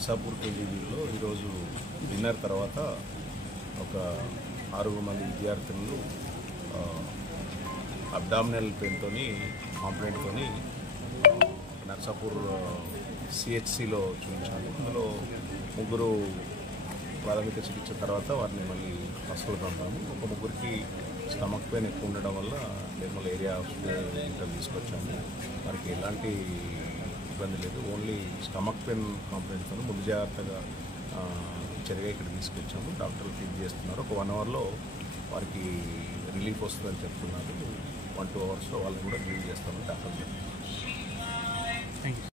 నర్సాపూర్ కేజీబీలో ఈరోజు డిన్నర్ తర్వాత ఒక 6 మంది విద్యార్థులు అబ్డామినల్ పెయిన్తో కాంప్లైంట్తో నర్సాపూర్ సిహెచ్సిలో చూపించాము. అందులో 3 ప్రాథమిక చికిత్స తర్వాత వారిని మళ్ళీ హాస్పిటల్ పంపాము. ఒక 3కి స్టమక్ పెయిన్ ఎక్కువ ఉండడం వల్ల నిర్మల్ ఏరియా హాస్పిటల్ తీసుకొచ్చాము. వారికి ఎలాంటి ఇబ్బంది లేదు, ఓన్లీ స్టమక్ పెయిన్ కాంప్లైంట్తో ముందు జాగ్రత్తగా చర్యగా ఇక్కడ తీసుకొచ్చాము. డాక్టర్లు ట్రీట్ చేస్తున్నారు. ఒక 1 అవర్లో వారికి రిలీఫ్ వస్తుందని చెప్తున్నారు. 1-2 అవర్స్లో వాళ్ళని కూడా ట్రీట్ చేస్తామని డాక్టర్లు చెప్తున్నారు.